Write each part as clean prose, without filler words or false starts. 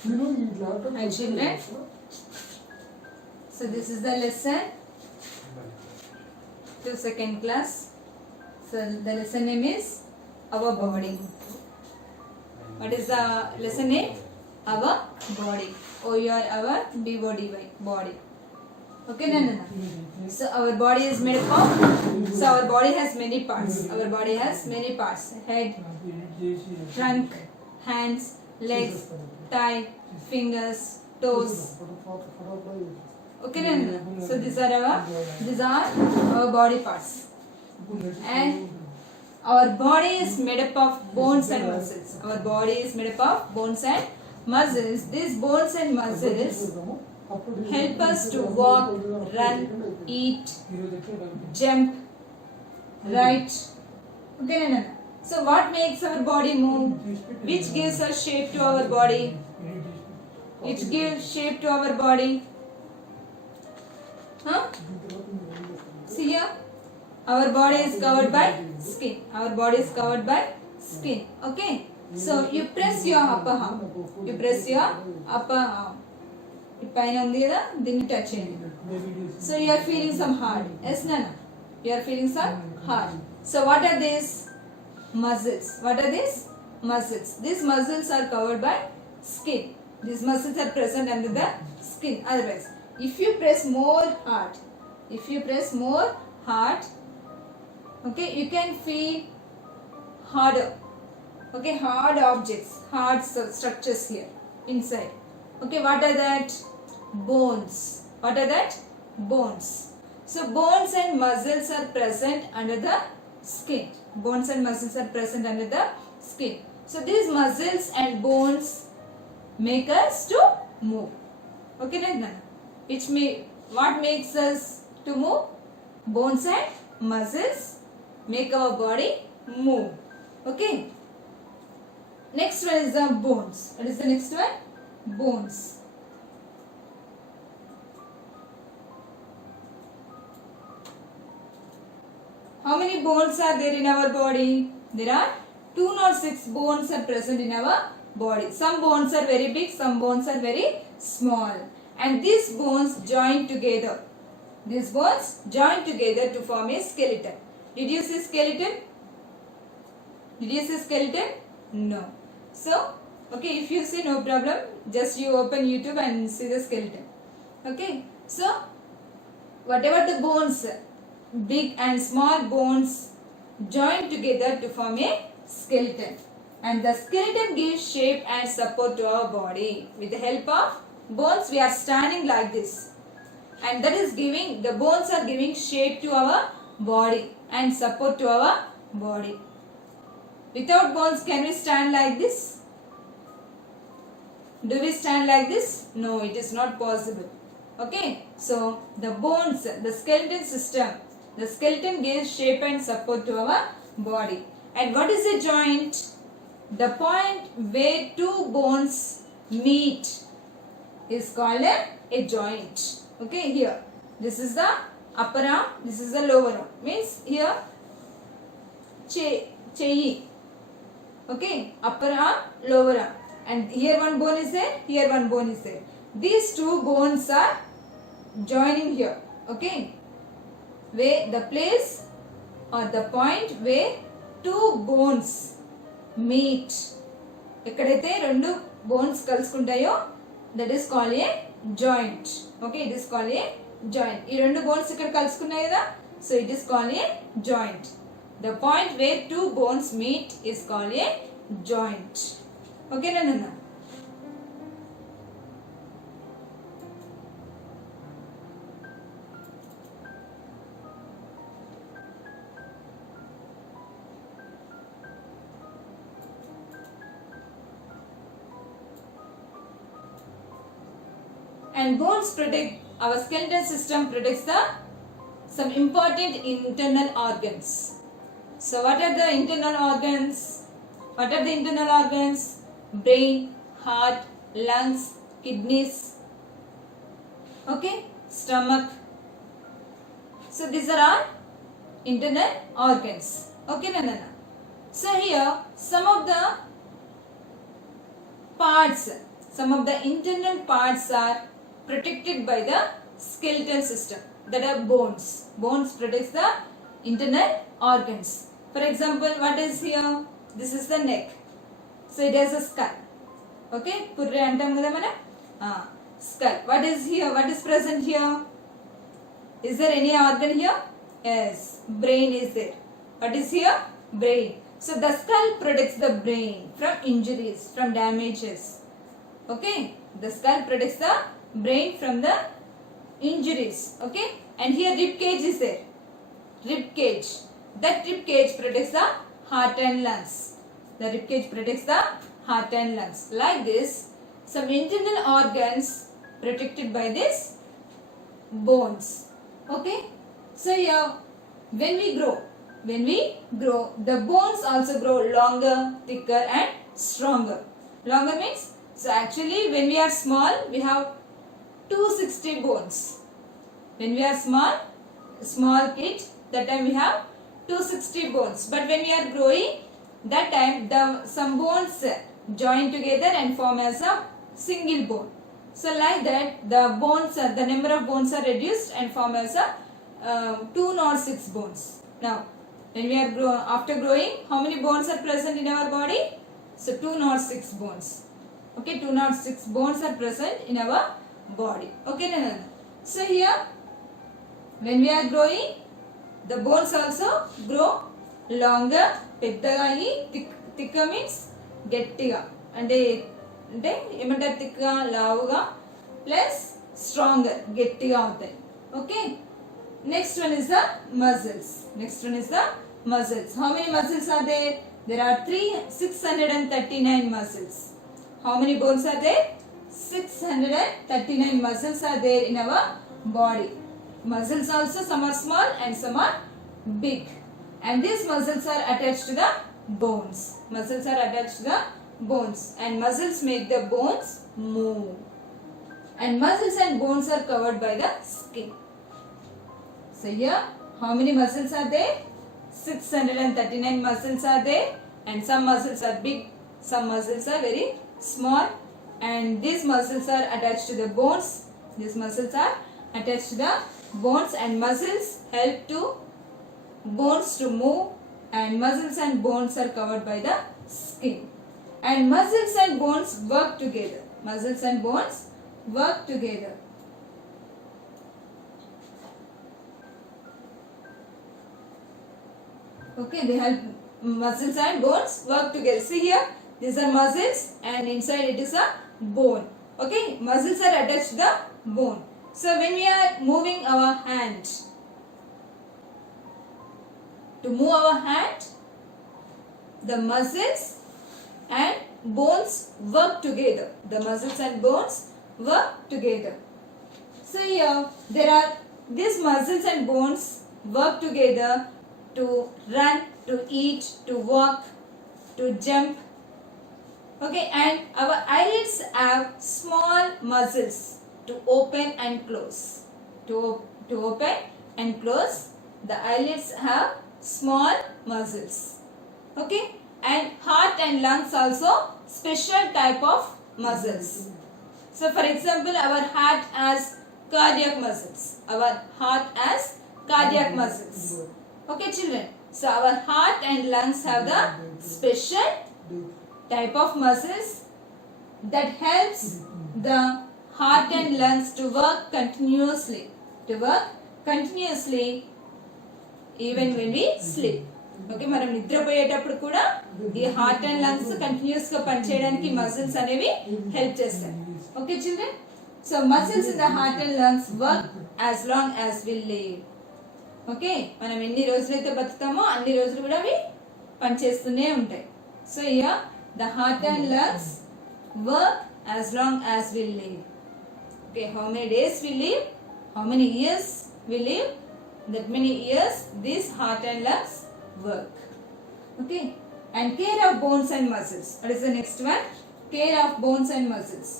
Hi children. So this is the lesson to second class. So the lesson name is our body. What is the lesson name? Our body. our body. Okay, no. So our body is made up of. So our body has many parts. Our body has many parts. Head, trunk, hands, legs, thigh, fingers, toes. Okay, no. So these are our body parts. And our body is made up of bones and muscles. Our body is made up of bones and muscles. These bones and muscles help us to walk, run, eat, jump, write. Okay, no. So what makes our body move? Which gives us shape to our body? Which gives shape to our body? See here, our body is covered by skin. Our body is covered by skin. Okay. So you press your upper arm. You press your upper arm. Touch it. So you are feeling some hard. Yes, Nana. You are feeling some hard. So what are these? Muscles. What are these? Muscles. These muscles are covered by skin. These muscles are present under the skin. Otherwise, if you press more hard, okay, you can feel harder. Okay, hard objects, hard structures here inside. Okay, what are that? Bones. What are that? Bones. So bones and muscles are present under the skin. Bones and muscles are present under the skin. So these muscles and bones make us to move. Okay, Nana? What makes us to move? Bones and muscles make our body move. Okay. Next one is the bones. What is the next one? Bones. How many bones are there in our body? There are 206 bones are present in our body. Some bones are very big, some bones are very small. And these bones join together. These bones join together to form a skeleton. Did you see skeleton? Did you see skeleton? No. So, okay, if you see, no problem. Just you open YouTube and see the skeleton. Okay. So, whatever the bones, big and small bones join together to form a skeleton. And the skeleton gives shape and support to our body. With the help of bones, we are standing like this. And that is giving, the bones are giving shape to our body and support to our body. Without bones, can we stand like this? Do we stand like this? No, it is not possible. Okay, so the bones, the skeleton system, the skeleton gives shape and support to our body. And what is a joint? The point where two bones meet is called a joint. Okay, here. This is the upper arm, this is the lower arm. Means here, chayi. Okay, upper arm, lower arm. And here one bone is there, here one bone is there. These two bones are joining here. Okay, where the place or the point where two bones meet. ఎక్కడైతే రెండు bones కలుసుకుంటాయో that is called a joint. Okay, it is called a joint. ఈ రెండు bones ఇక్కడ కలుసుకున్నాయి కదా, so it is called a joint. The point where two bones meet is called a joint. Okay, no. And bones protect, our skeletal system protects some important internal organs. So what are the internal organs? What are the internal organs? Brain, heart, lungs, kidneys, okay, stomach. So these are all internal organs. Okay, no. So here some of the parts, some of the internal parts are protected by the skeletal system, that are bones. Bones protects the internal organs. For example, what is here? This is the neck, so it has a skull. Okay, purre antam kada mana skull. What is here? What is present here? Is there any organ here? Yes, brain is there. What is here? Brain. So the skull protects the brain from injuries, from damages. Okay, the skull protects the brain from the injuries. Okay, and here rib cage is there. Rib cage. That rib cage protects the heart and lungs. The rib cage protects the heart and lungs. Like this, some internal organs protected by this bones. Okay, so here when we grow, the bones also grow longer, thicker and stronger. Longer means, so actually when we are small, we have 260 bones. When we are small kid, that time we have 260 bones. But when we are growing, that time some bones join together and form as a single bone. So like that, the number of bones are reduced and form as a 206 bones. Now, when we are after growing, how many bones are present in our body? So 206 bones. Okay, 206 bones are present in our body. Okay, no. So here, when we are growing, the bones also grow longer, పెద్దగా అయ్యి thicker means గట్టిగా, అంటే ఏమంటారు, థిక్గా, లావుగా, plus stronger, గట్టిగా అవుతాయి. Okay, next one is the muscles. How many muscles are there? There are 639 muscles. How many bones are there? 639 muscles are there in our body. Muscles also, some are small and some are big, and these muscles are attached to the bones. And muscles make the bones move, and muscles and bones are covered by the skin. So here, how many muscles are there? 639 muscles are there, and some muscles are big, some muscles are very small, and these muscles are attached to the bones. And muscles help to bones to move, and muscles and bones are covered by the skin. And muscles and bones work together. Okay, they help, muscles and bones work together. See here, these are muscles and inside it is a bone. Okay, muscles are attached to the bone. So when we are moving our hand, to move our hand, the muscles and bones work together. So here, these muscles and bones work together to run, to eat, to walk, to jump. Okay, and our eyelids have small muscles to open and close. The eyelids have small muscles. Okay, and heart and lungs also special type of muscles. So for example, our heart has cardiac muscles. Okay, children. So our heart and lungs have the special type of muscles that helps the heart and lungs to work continuously. Even when we sleep. Okay, మనం నిద్రపోయేటప్పుడు కూడా ఈ heart and lungs continuous గా పనిచేయడానికి muscles అనేవి help చేస్తాయి. Okay children, so muscles in the heart and lungs work as long as we live. Okay, మనం ఎన్ని రోజులైతే బతుకుతామో అన్ని రోజులు కూడా అవి పనిచేస్తూనే ఉంటాయి. So here the heart and lungs work as long as we live. Okay, how many days we live, how many years we live, that many years this heart and lungs work. Okay, and care of bones and muscles. What is the next one? Care of bones and muscles.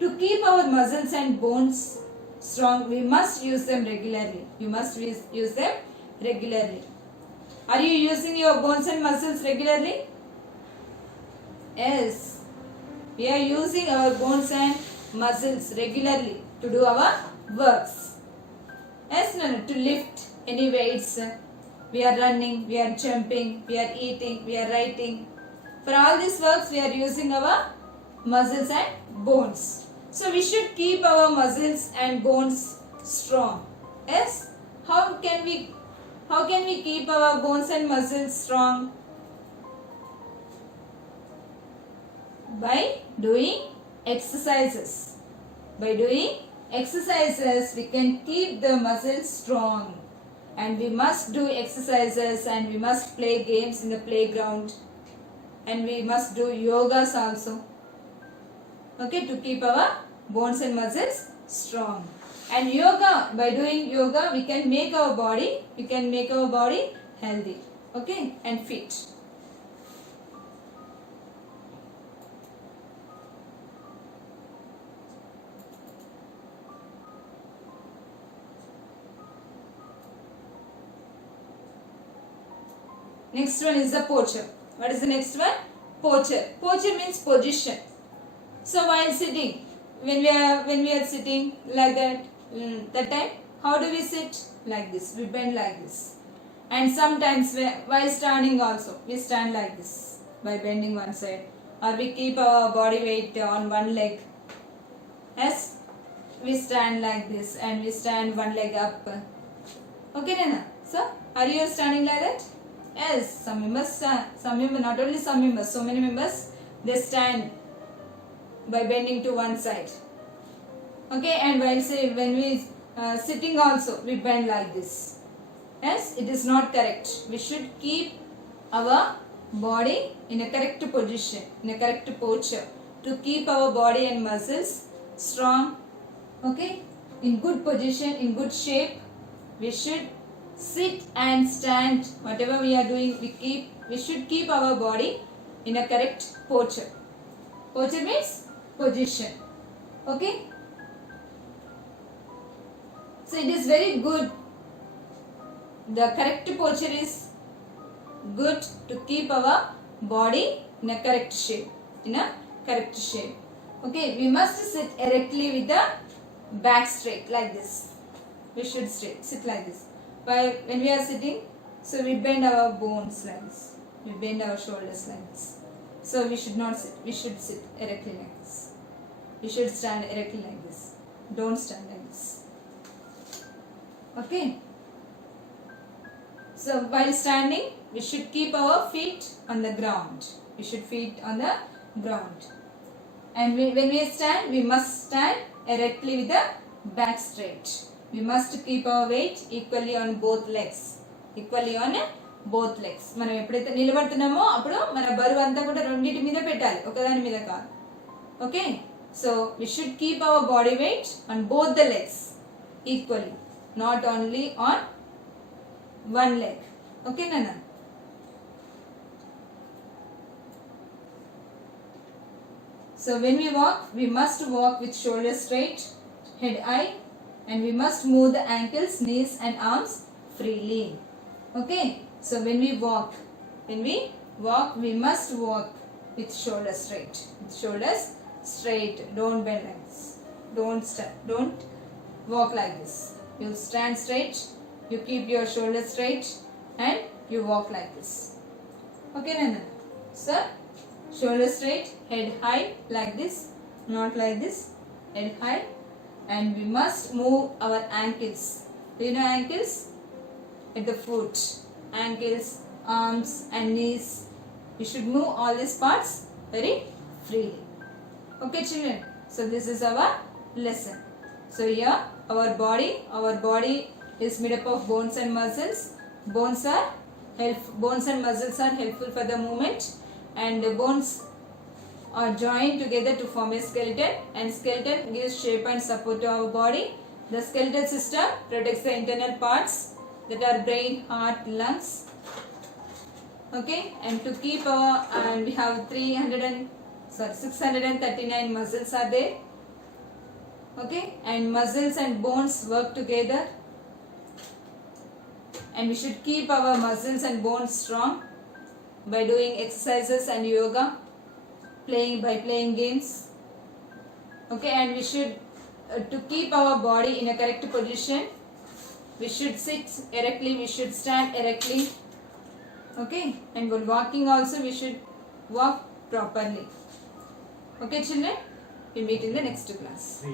To keep our muscles and bones strong, we must use them regularly. Are you using your bones and muscles regularly? Yes. We are using our bones and muscles regularly to do our works. Yes, no, to lift any weights. We are running, we are jumping, we are eating, we are writing. For all these works, we are using our muscles and bones. So we should keep our muscles and bones strong. Yes? How can we keep our bones and muscles strong? By doing exercises. By doing exercises, we can keep the muscles strong. And we must do exercises and we must play games in the playground. And we must do yogas also. Okay, to keep our bones and muscles strong. And yoga, by doing yoga, we can make our body healthy. Okay, and fit. Next one is the posture. What is the next one? Posture. Posture means position. So while sitting, when we are sitting like that, that time, how do we sit? Like this. We bend like this. And sometimes while standing also, we stand like this by bending one side. Or we keep our body weight on one leg. Yes, we stand like this and we stand one leg up. Okay, Nana? So, are you standing like that? Yes, some members, not only some members, so many members, they stand by bending to one side. Okay, and when we sitting also, we bend like this. Yes, it is not correct. We should keep our body in a correct position, in a correct posture, to keep our body and muscles strong. Okay, in good position, in good shape. We should sit and stand. Whatever we are doing, we should keep our body in a correct posture. Posture means position. Okay. So it is very good. The correct posture is good to keep our body in a correct shape. In a correct shape. Okay. We must sit erectly with the back straight like this. We should sit like this. When we are sitting, so we bend our bones like this. We bend our shoulders like this. So we should not sit. We should sit erectly like this. We should stand erectly like this. Don't stand like this. Okay. So while standing, we should keep our feet on the ground. We should feet on the ground. And when we stand, we must stand erectly with the back straight. We must keep our weight equally on both legs. Equally on both legs. మనం ఎప్పుడైతే నిలబడుతున్నామో అప్పుడు మన బరువు అంతా కూడా రెండిటి మీద పెట్టాలి, ఒకదాని మీద కాదు. Okay, so we should keep our body weight on both the legs equally, not only on one leg. Okay, Nana? So when we walk, we must walk with shoulders straight, head high, and we must move the ankles, knees and arms freely. Okay, so when we walk, we must walk with shoulders straight. With shoulders straight. Don't bend like this. Don't walk like this. You stand straight, you keep your shoulders straight and you walk like this. Okay, Nana? So, shoulders straight, head high like this, not like this, head high. And we must move our ankles. Do you know ankles? At the foot. Ankles, arms and knees. We should move all these parts very freely. Okay, children. So this is our lesson. So here our body is made up of bones and muscles. Bones and muscles are helpful for the movement, and the bones are joined together to form a skeleton, and skeleton gives shape and support to our body. The skeletal system protects the internal parts that are brain, heart, lungs. Okay, and to keep and we have 639 muscles are there. Okay, and muscles and bones work together, and we should keep our muscles and bones strong by doing exercises and yoga, playing games. Okay, and we should to keep our body in a correct position, we should sit erectly, we should stand erectly. Okay, and while walking also we should walk properly. Okay children, we meet in the next class.